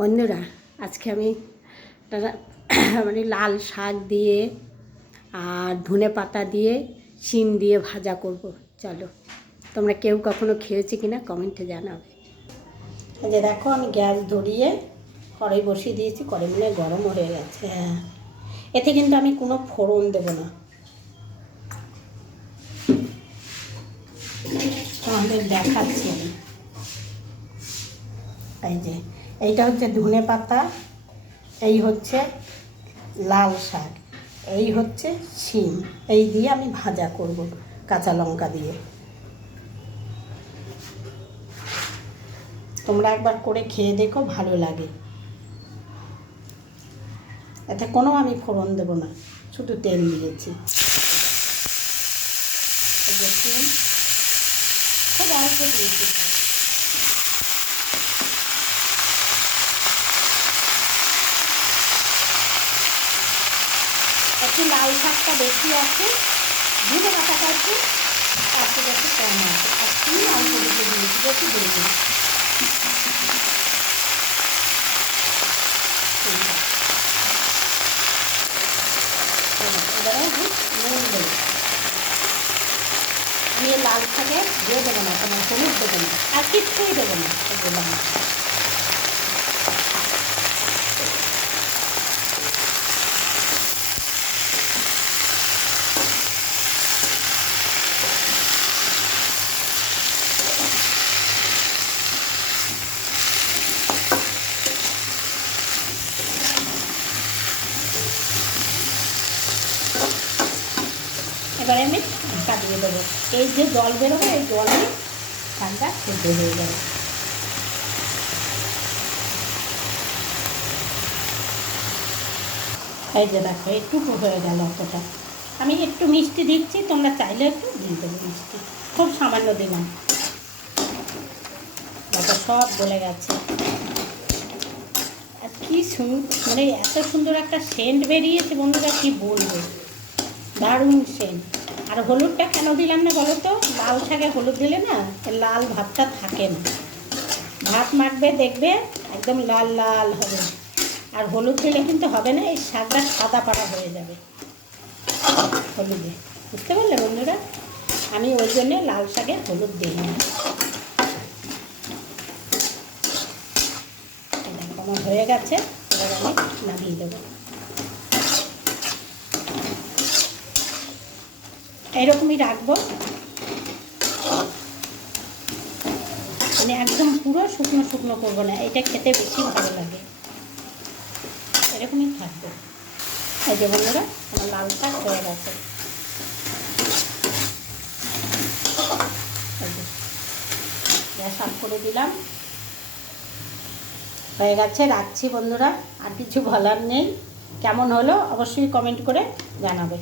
বন্ধুরা, আজকে আমি মানে লাল শাক দিয়ে আর ধনে পাতা দিয়ে শিম দিয়ে ভাজা করব। চলো, তোমরা কেউ কখনো খেয়েছি কিনা কমেন্টে জানাবে। এই যে দেখো, আমি গ্যাস ধরিয়ে কড়াই বসিয়ে দিয়েছি। কড়াই মনে গরম হয়ে গেছে। হ্যাঁ, এতে কিন্তু আমি কোনো ফোড়ন দেব না, তোমাদের দেখাচ্ছি আমি। এই যে এইটা হচ্ছে ধনে পাতা, এই হচ্ছে লাল শাক, এই হচ্ছে শিম, এই দিয়ে আমি ভাজা করব কাঁচা লঙ্কা দিয়ে। তোমরা একবার করে খেয়ে দেখো, ভালো লাগে। এতে কোনো আমি ফোড়ন দেবো না, শুধু তেল দিয়েছি। এই যে শিম খুব অল্প দিয়েছি। একটু লাল শাকটা বেশি আছে, ধনে পাতাটা একটু তার থেকে একটু কম আছে, আর শিম অল্প দিকে দিয়েছি, বেশি দিয়েছি। এবারে নুন দেবো। আমি লাল শাকে দিয়ে দেবো না, কোনো হলুদ দেবো না, আর কিচ্ছুই দেবো না। বললাম এবারে আমি ঢাকা দিয়ে দেবো। এই যে জল বেরোবে, এই জলে শাকটা সেদ্ধ হয়ে যাবে। এই যে দেখো, একটু হয়ে গেল অতটা। আমি একটু মিষ্টি দিচ্ছি, তোমরা চাইলে একটু দিয়ে দেবো মিষ্টি, খুব সামান্য দিলাম। দেখো সব গলে গেছে। আর কি মানে এত সুন্দর একটা সেন্ট বেরিয়েছে বন্ধুরা, কি বলবো, দারুণ সেন্ট। আর হলুদটা কেন দিলাম না বলো তো? লাল শাকে হলুদ দিলে না লাল ভাবটা থাকে না। ভাত মাখবে দেখবে একদম লাল লাল হবে, আর হলুদ দিলে কিন্তু হবে না, এই শাকটা সাদা পাড়া হয়ে যাবে হলুদে। বুঝতে পারলে বন্ধুরা? আমি ওই জন্যে লাল শাকে হলুদ দিই না। আমার হয়ে গেছে, এবার আমি নামিয়ে দেবো। এরকমই রাখবো, মানে একদম পুরো শুকনো শুকনো করবো না, এটা খেতে বেশি ভালো লাগে। এরকমই থাকবে। এই যে বন্ধুরা, আমার লাল শাক হয়ে গেছে। গ্যাস অফ করে দিলাম, হয়ে গেছে। রাখছি বন্ধুরা, আর কিছু বলার নেই। কেমন হলো অবশ্যই কমেন্ট করে জানাবে।